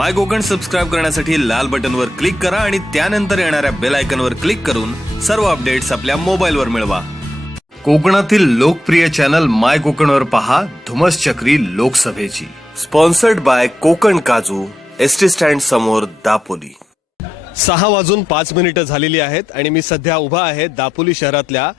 माय Konkan subscribe करण्यासाठी लाल बटनवर click करा आणि त्यानंतर येणाऱ्या बेल आयकनवर क्लिक करून सर्व अपडेट्स आपल्या मोबाईलवर मिळवा. कोकणातील लोकप्रिय चॅनल माय कोकणवर पहा धुमस चक्री लोकसभेची. स्पॉन्सर्ड बाय कोकण काजू एस टी स्टँड समोर दापोली. सहा वाजून पाच मिनिटं झालेली आहेत आणि मी सध्या उभा आहे दापोली शहरातल्या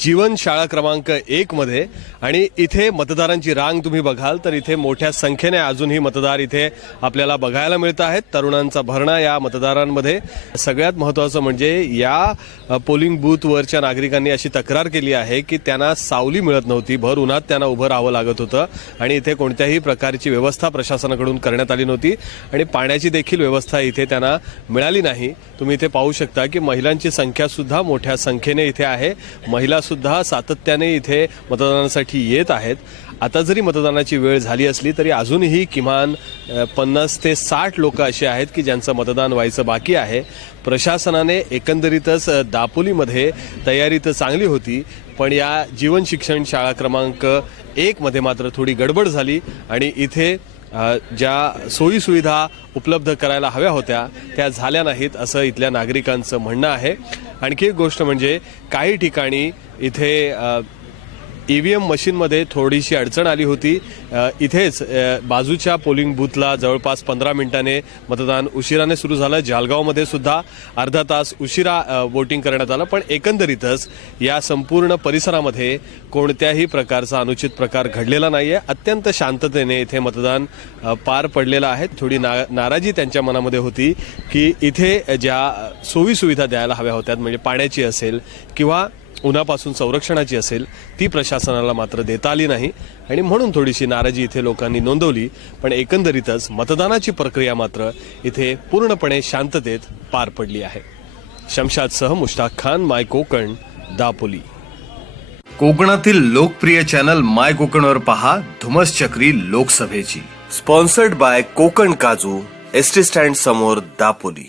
जीवन शाळा क्रमांक एक मध्ये. आणि इथे मतदारांची रांग तुम्ही बघाल तर इथे मोठ्या संख्येने अजूनही मतदार इथे आपल्याला बघायला मिळत आहेत. तरुणांचा भरणा या मतदारांमध्ये. सगळ्यात महत्त्वाचं म्हणजे या पोलिंग बूथवरच्या नागरिकांनी अशी तक्रार केली आहे की त्यांना सावली मिळत नव्हती. भर उन्हात त्यांना उभं राहावं लागत होतं आणि इथे कोणत्याही प्रकारची व्यवस्था प्रशासनाकडून करण्यात आली नव्हती. आणि पाण्याची देखील व्यवस्था इथे त्यांना मिळाली नाही. तुम्ही इथे पाहू शकता की महिलांची संख्या सुद्धा मोठ्या संख्येने इथे आहे. महिला महिलासुद्धा सातत्याने इथे मतदानासाठी येत आहेत. आता जरी मतदानाची वेळ झाली असली तरी अजूनही किमान पन्नास ते साठ लोक असे आहेत की ज्यांचं मतदान व्हायचं बाकी आहे. प्रशासनाने एकंदरीतच दापोलीमध्ये तयारी तर चांगली होती पण या जीवन शिक्षण शाळा क्रमांक एकमध्ये मात्र थोडी गडबड झाली आणि इथे ज्या सोयीसुविधा उपलब्ध करायला हव्या होत्या त्या झाल्या नाहीत असं इथल्या नागरिकांचं म्हणणं आहे. आणखी एक गोष्ट म्हणजे काही ठिकाणी इथे ई व्ही एम मशीनमध्ये थोडीशी अडचण आली होती. इथेच बाजूच्या पोलिंग बूथला जवळपास पंधरा मिनिटाने मतदान उशिराने सुरू झालं. जालगावमध्ये सुद्धा अर्धा तास उशिरा वोटिंग करण्यात आलं. पण एकंदरीतच या संपूर्ण परिसरामध्ये कोणत्याही प्रकारचा अनुचित प्रकार घडलेला नाहीये. अत्यंत शांततेने इथे मतदान पार पडलेलं आहे. थोडी ना नाराजी त्यांच्या मनामध्ये होती की इथे ज्या सोयीसुविधा द्यायला हव्या होत्या म्हणजे पाण्याची असेल किंवा उन्हापासून संरक्षणाची असेल ती प्रशासनाला मात्र देता आली नाही. आणि म्हणून थोडीशी नाराजी इथे लोकांनी नोंदवली पण एकंदरीतच मतदानाची प्रक्रिया मात्र इथे पूर्णपणे शांततेत पार पडली आहे. शमशादसह मुश्ताक खान माय कोकण दापोली. कोकणातील लोकप्रिय चॅनल माय कोकणवर पहा धुमस चक्री लोकसभेची. स्पॉन्सर्ड बाय कोकण काजू एस टी स्टँड समोर दापोली.